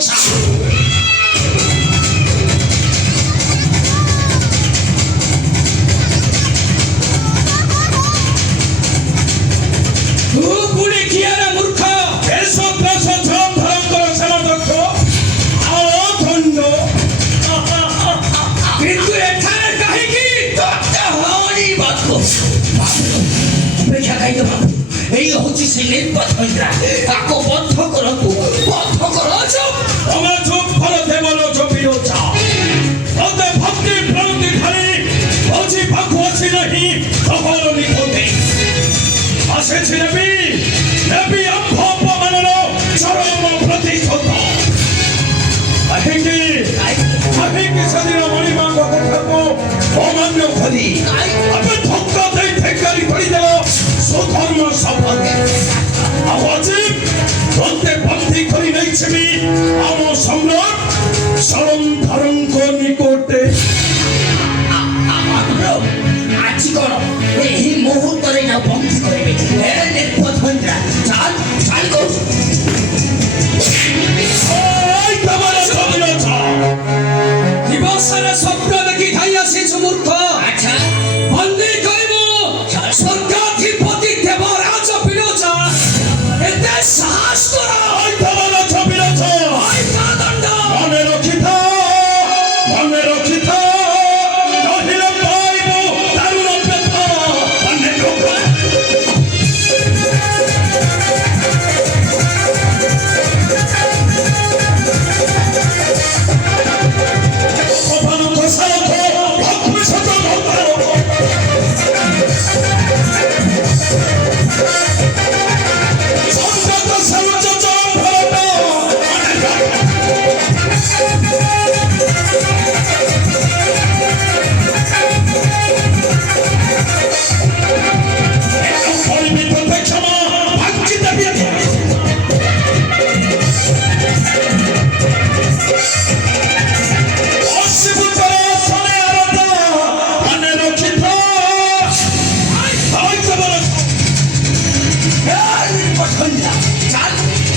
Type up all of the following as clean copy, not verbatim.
필요차. পুনে কিয়ারা মূর্খ এসো প্রশ্ন ধরম করো সমাদক্ষ অধন্য কিন্তু এখানে কাহিনী দরজা হওয়ারই বাক্য অপেক্ষা খাইতে পাবো এই হচ্ছে সেই নির্বাচনটা তাকে বদ্ধ করো চুপ তোমরা চুপ ফলতে বলো চপিও চা ওতে ভক্তি প্রণতি ধারে অজি পাখু আছে নাহি কখনো নিকটে আসেছে নবী অপমানের চরম প্রতিশোধ কাহিনী সেদিন মণিমা কথা থাকবো অমান্য করি আমি ধক্কাতে ঠেকারি করি দেব সুধর্ম শপথ অজিব ধরতে বন্দী করি নেইছিবি আম সম্রাট চরম ধারঙ্ক নিকটে আজ কর এই মুহূর্তে না বন্ধ করবে নির্বাচনটা চাল চাল কর দিবসরে স্বপ্ন দেখি খাইয়াছিস মূর্খ আচ্ছা বন্দী করিব স্বর্গাধিপতি দেবরাজ বিরোচা এতে সাহস করা দেবরাজ বিরোচা মনে রক্ষিত নহিলে পাইব দারুণ ব্যথা মনে চাল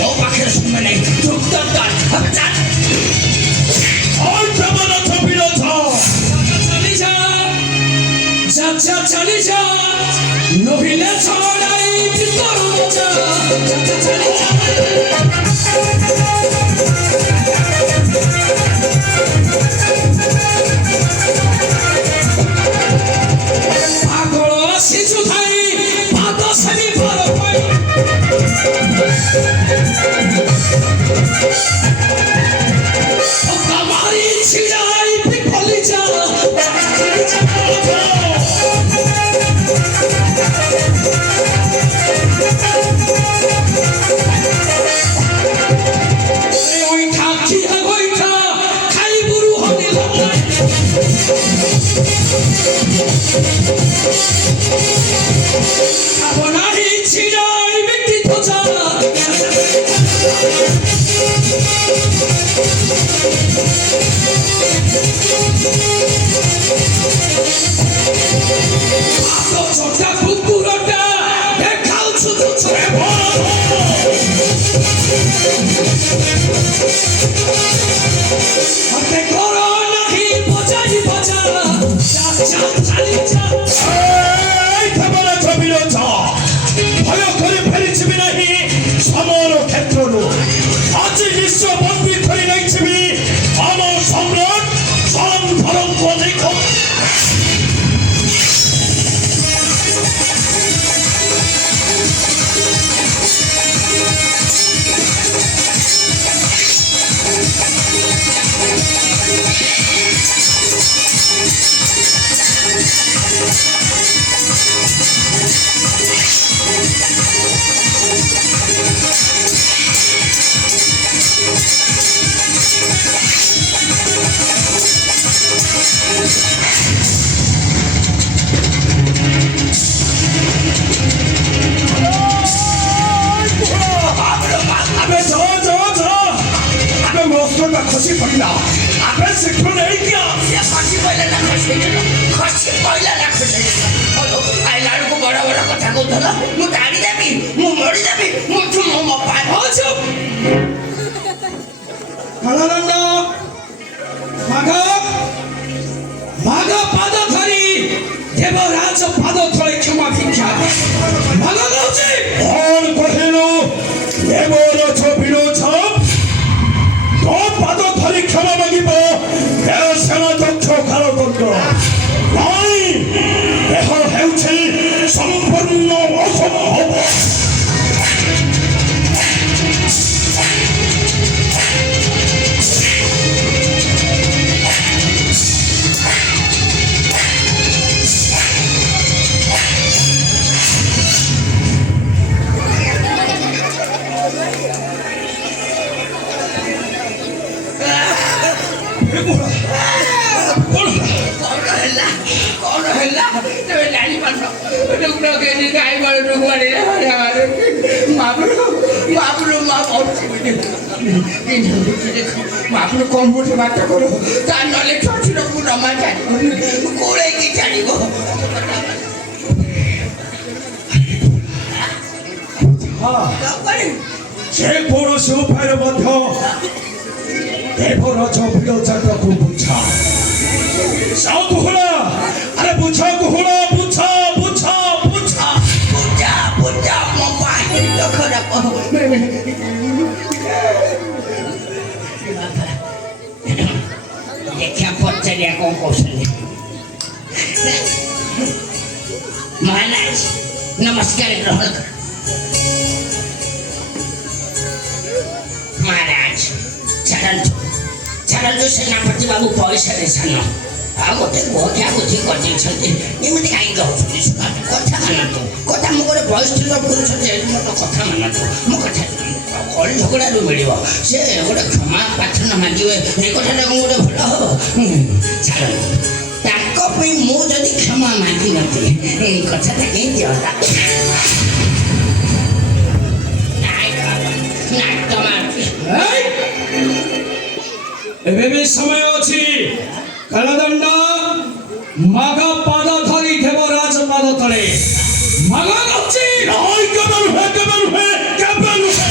ও পাখির শুনবে নেই চুপ দরকার চাল চলি যা নহিলে ছড়াই ভিতর মোচা চলি যা পাগল শিশু ধাই পাদ সেমি পর পাই মারি ছিড়াই বিফলি যা আপনারই ছিড়াই ব্যক্তি ধোঁচা ছোটা কুকুরটা দেখাও শুধু ছড়ে হাতে করো নাহি বোঝাই বোঝা চালি যা ভয় করে ফেলেছিবি নাহি সমর ক্ষেত্র আজ বিশ্ব বন্দী করে নেইছিবি আমার সম্রাট চরম ধরঙ্ক নিকট ଖସି ପଡ଼ିଲା ଆମେ ସେଠୁ ନେଇକି ଖସି ପଇଲା ନା ଖସି ଆଇଲା ବେଳକୁ ବଡ଼ ବଡ଼ କଥା କହୁଥିଲା ମୁଁ ତାଡ଼ି ଦେବି ମୁଁ ମରିଦେବି ମୁଁ ମୋ ପାଏ 갈라난다 마가 바다타리 대버라저 바다타리 경마 비켜 마가가 없지 어느 내버려 저 비로참 너 바다타리 경험하기 뭐 내가 생활 덕초 가로던가 나이 내가 해우치 성분노 어서 어버 Con ହେଲା ତମେ ଜାଣିପାରୁନ ଡୁଗୁର କେଜି ଗାଈ ବଳ ଡୁଗୁଆଡି ମାପୁର ମା ପଡୁଛି ମାପୁର କଣ ବୁଝେ ବାଟ କର ତା ନହେଲେ ଛୋଟକୁ ଜମା ଛାଡ଼ିବନି କୋଳେଇକି ଛାଡ଼ିବ 제 보너스 우파를 ମଧ୍ୟ 내버려 저 비로자가 구부차 싸우구나 아래 부차구나 부차 뭐 많이 넣거라고 देखिए पोचरिया कौन कौशल महाराज नमस्कार ग्रहण कर महाराज छाड़ू सेनापति बाबू पैसा देसान आ गोटे गोठिया बुझी करमती कहीं कथा मानतु कथा मो गोटे वयस्क पुरुष जेहेतु मोर कथा मानतु मो कथा कल झगड़ू मिल से गोटे क्षमा प्रार्थना मांगे ये कथा गोटे भल हम छाड़ू मुझे क्षमा मांगी नी कथा कहीं दिहता ଏବେ ବି ସମୟ ଅଛି କାଳଦଣ୍ଡ ମାଗ ପାଦ ଧରି ଦେବରାଜ ପାଦ ତଳେ ମାଗ ଅଛି କେବେ ନୁହେଁ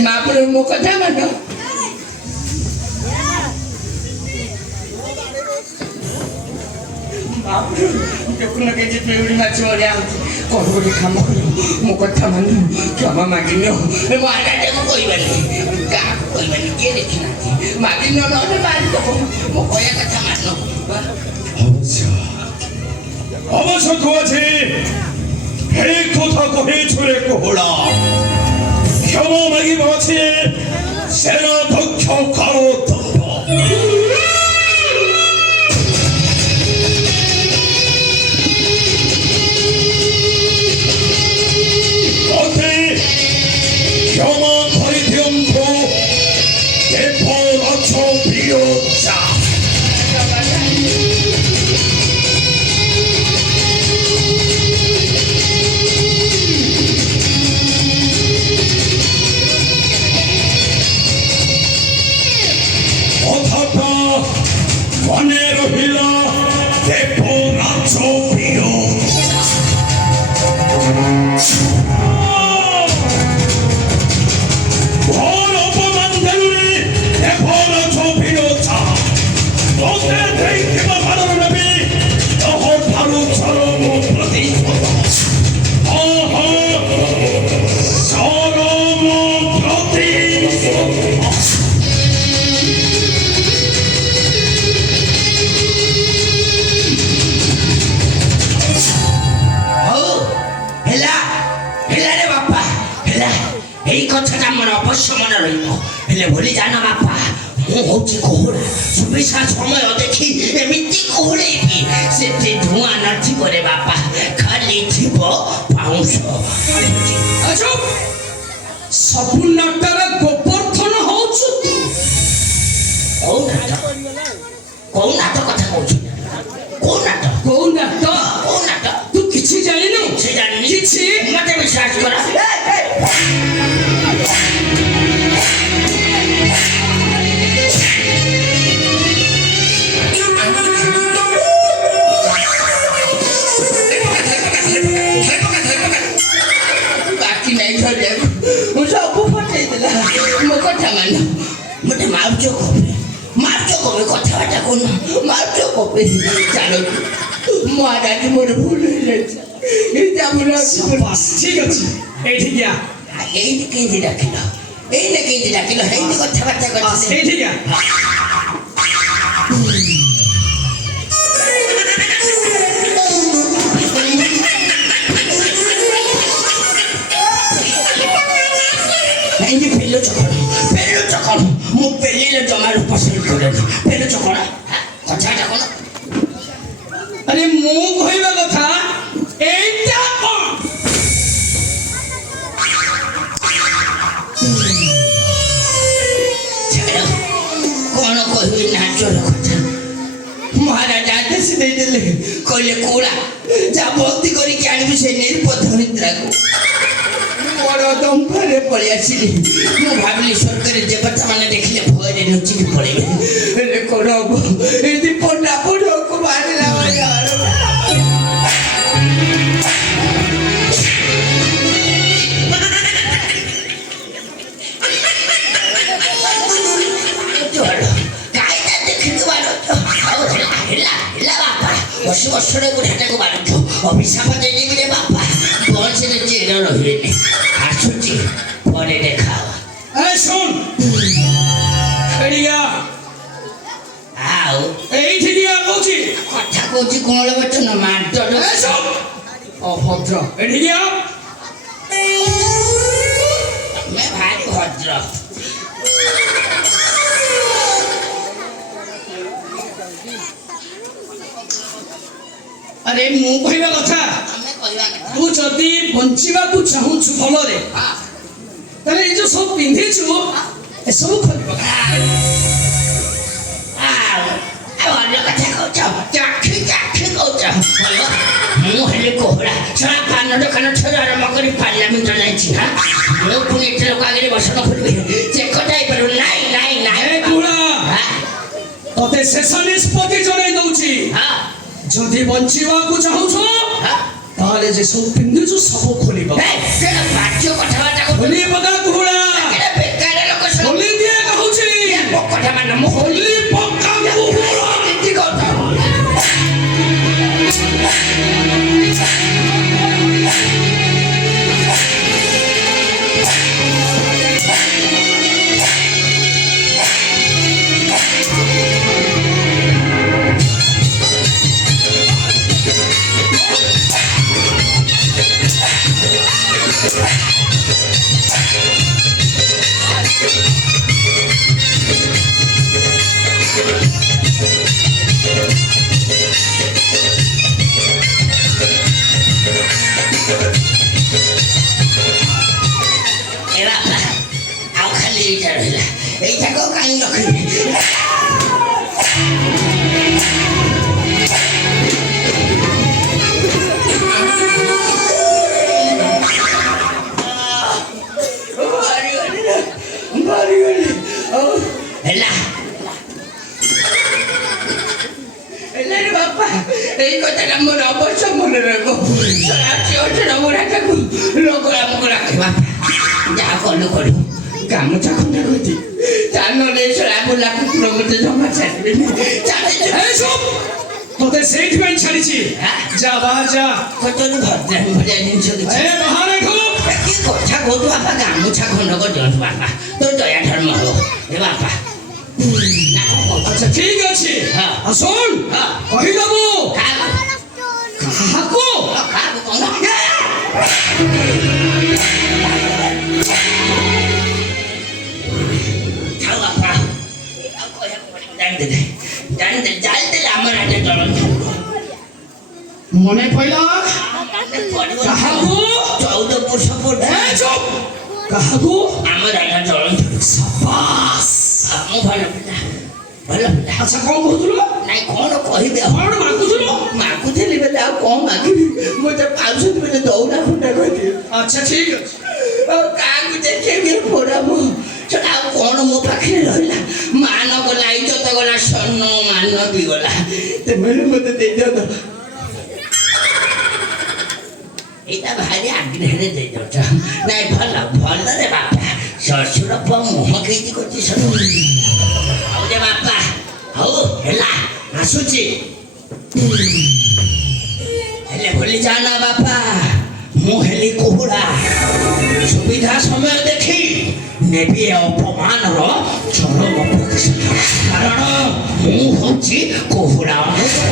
महापुर मो कथा मान देखुन के पेड़ी माछ मरिया कौन गोटे कम कर मो कथा मान क्षमा मागिन महाराज को कहबानी क्या कहबानी किए देखी ना मागिन ना मारी दब मो कया कथा मान অবশ্য কছে এই কথা কহে ছুড়ে কোহড়া ক্ষমা মাগিব আছে সেনা দক্ষ কারো ক্ষমা করে দিয়ন্তু এরপর অছ প্রিয়তা মনে রহিল দেব রাজ প্রিয় ঘর অপমান দেলুনি দেব রাজ প্রিয় তোতে দেখে ভালো নেবি তখন ভালো চরম প্রতিশোধ চরম প্রতিশোধ এই কথাটা আমার অবশ্য মনে রইব হেলে ভুলি জানা বাপা মু হচ্ছে কোহড়া সুবিশা সময় দেখি এমিতি কোহড়েবি সেটি ধোঁয়া নথিব রে বাপা খালি থিব পাউঁশ আচ্ছা ସବୁ ନାଟରେ ଗୋବର୍ଦ୍ଧନ ହଉଛୁ ହଉ ନା କୋଉ ନାଟ କଥା କହୁଛୁ କୋଉ ନାଟ କୋଉ ନାଟ କୋଉ ନାଟ ତୁ କିଛି ଜାଣିନୁ ସେ ଜାଣିନି କିଛି ମତେ ବିଶ୍ୱାସ କର ବାକି ନାଇଁ ଧରିବାକୁ ମୁଁ ସବୁ ଫଟେଇଦେଲା ମୋ କଥା ମାନ ମତେ ମାରୁଛ କବେ କଥାବାର୍ତ୍ତା କରୁନ ମାରୁଛ କବେ ଚାଲ ମହାରାଜ ମୋର ଭୁଲ ହେଇଯାଇଛି ବାସ୍ ଠିକ ଅଛି ଏଇଠିକି ଆ ଏଇଠି କେମିତି ଡାକିଲ ହେଇଠି କଥାବାର୍ତ୍ତା ବାସ୍ କରିଥିଲେ ଏଇଠିକି ଆ ଏଇଠି ପେଲୁଛ କଣ ମୁଁ ପେଲିଲେ ଜମାରୁ ପସନ୍ଦ କରେନି ପେଲୁଛ କଣ କଥାଟା କଣ ଆରେ ମୁଁ କହିବା କଥା ଏଇଟା କଣ ଛାଡ଼ କଣ କହିବି ନାଚର କଥା ମହାରାଜ ଆଦେଶ ଦେଇଦେଲେ କହିଲେ କୋଳା ଯା ବନ୍ଦୀ କରିକି ଆଣିବି ସେ ନିର୍ବଧରିତ୍ରାକୁ ମୋର ଦମ୍ଭରେ ପଳେଇ ଆସିଲି ମୁଁ ଭାବିଲି ସ୍ୱର୍ଗରେ ଦେବତା ମାନେ ଦେଖିଲେ ଭୟରେ ଲୁଚିକି ପଳେଇବେ ହେଲେ କଣ ହବ ଏମିତି ପଣ୍ଡା ପଣ୍ଡକୁ ମାରିଲା ବର୍ଷ ବର୍ଷରେ ବୁଢ଼ାଟାକୁ ମାରୁଛୁ ଅଭିଶାପ ଦେଇଦେବି ରେ ବାପା ବଂଶରେ ଚେର ରହିବେନି ଆସୁଛି ପରେ ଦେଖା ଏ ଶୁଣ ଏଇଠିକି ଆ ଆଉ ଏଇଠିକି ଆ କହୁଛି କଥା କହୁଛି କଣ ବଚନ ମାଡ ଏ ଶୁଣ ଅଭଦ୍ର ଏଇଠିକି ଆ ତମେ ଭାରି ଭଦ୍ର ଆରେ ମୁଁ କହିବା କଥା ତମେ କହିବା କଥା ତୁ ଯଦି ବଞ୍ଚିବାକୁ ଚାହୁଁଛୁ ଭଲରେ ତାହେଲେ ଏଇ ଯୋଉ ସବୁ ପିନ୍ଧିଛୁ ଏସବୁ ଖୋଲିବ ଆଉ ଅନ୍ୟ କଥା କହୁଛ ଚାଖି କହୁଛ ମୁଁ ହେଲି କୋହଳା ଛଡ଼ା ପାନ ଦୋକାନ ଠାରୁ ଆରମ୍ଭ କରି ପାର୍ଲାମେଣ୍ଟ ଯାଇଛି ନା ମୁଁ ପୁଣି ଏତେ ଲୋକ ଆଗରେ ବସନ କରିବି ସେ କଥା ହେଇପାରିବ ନାଇଁ କୁଳା ତତେ ଶେଷ ନିଷ୍ପତ୍ତି ଜଣାଇ ଦଉଛି ଯଦି ବଞ୍ଚିବାକୁ ଚାହୁଁଛୁ ତାହେଲେ ଯେ ସବୁ ପିନ୍ଧୁଛୁ ସବୁ ଖୋଲିବ ବାଜ୍ୟ କଥାବାର୍ତ୍ତା ଖୋଲିବ ନା କୁଳା ବେକାର ଲୋକ ସବୁ ଖୋଲି ଦିଏ କହୁଛି ମୋ କଥା ମାନ ମୁଁ ଖୋଲି ପକା କୁଳା କେମିତି କଥା ଆଉ ଖାଲି ଏଇଟା ରହିଲା ଏଇଟାକୁ କାହିଁ ରଖିବି ହେଲା ବାପା ଏଇ କଥାଟା ମୋର ଅବଶ୍ୟ ମନେ ରହିବ ବୁଢ଼ାଟାକୁ ରୋଗ ରଖିବା ଯାହା କଲୁ କରୁ ଗାମୁଛା ଖଣ୍ଡେ କହିଛି ଚାଲରେ ବୁଲା କୁକୁର ମତେ ଜମା ଛାଡ଼ିବେନି ତତେ ସେଇଥିପାଇଁ ଛାଡ଼ିଛି ଯା ବାହାର ଯା କତରୁ ଭଦ୍ରାମୀ ଭଳିଆ ଜିନିଷ କିଛି ବାହାରେ କି କଥା କହୁଛୁ ବାପା ଗାମୁଛା ଖଣ୍ଡକ ଦିଅନ୍ତୁ ବାପା ତୋ ଦୟା ଧର୍ମ ହବ ଏ ବାପା ଆଚ୍ଛା ଠିକ ଅଛି ଶୁଣ କହିଦବୁ କାହାକୁ মনে পড়লা কাহাকু 14 ବର୍ଷ ପୂର୍ବେ কাহাকু ଆମ ରାଜା ଜଳନ୍ତି সাবাস ମୁଁ ଭଲ ପିଲା ଭଲ ପିଲା ଆଚ୍ଛା କଣ କହୁଥିଲ ନାଇଁ କ'ଣ କହିବି ଆଉ କଣ ମାଗୁଥିଲ ମାଗୁଥିଲି ବେଲେ ଆଉ କ'ଣ ମାଗିବି ମୋତେ ପାଉଛନ୍ତି ବେଲେ ଦଉନା ଖୁଣ୍ଟା କହିଦିଅ ଆଚ୍ଛା ଠିକ ଅଛି ଆଉ କାହାକୁ ଦେଖେଇବି ପୋଡ଼ା ମୁଁ ସେଟା ଆଉ କ'ଣ ମୋ ପାଖରେ ରହିଲା ମାନ ଗଲା ଇଜ୍ଜତ ଗଲା ସ୍ୱର୍ଣ୍ଣ ମାନ ବି ଗଲା ତେମେ ମୋତେ ଦେଇଦିଅ ତ ଏଇଟା ଭାରି ଆଗ୍ରହରେ ଦେଇଦେଉଛ ନାଇଁ ଭଲ ଭଲରେ ବାପା ଶ୍ୱଶୁର ପୁଅ ମୁହଁ କେମିତି କରୁଛି ସବୁ ହଉ ରେ ବାପା ହଉ ହେଲା ଆସୁଛି ହେଲେ ଭୁଲି ଯାଆନା ବାପା ମୁଁ ହେଲି କୁହୁଡ଼ା ସୁବିଧା ସମୟ ଦେଖି ନେବି ଏ ଅପମାନର ଚରମ ପ୍ରତିଶୋଧ କାରଣ ମୁଁ ହଉଛି କୁହୁଡ଼ା ଅନୁଭବ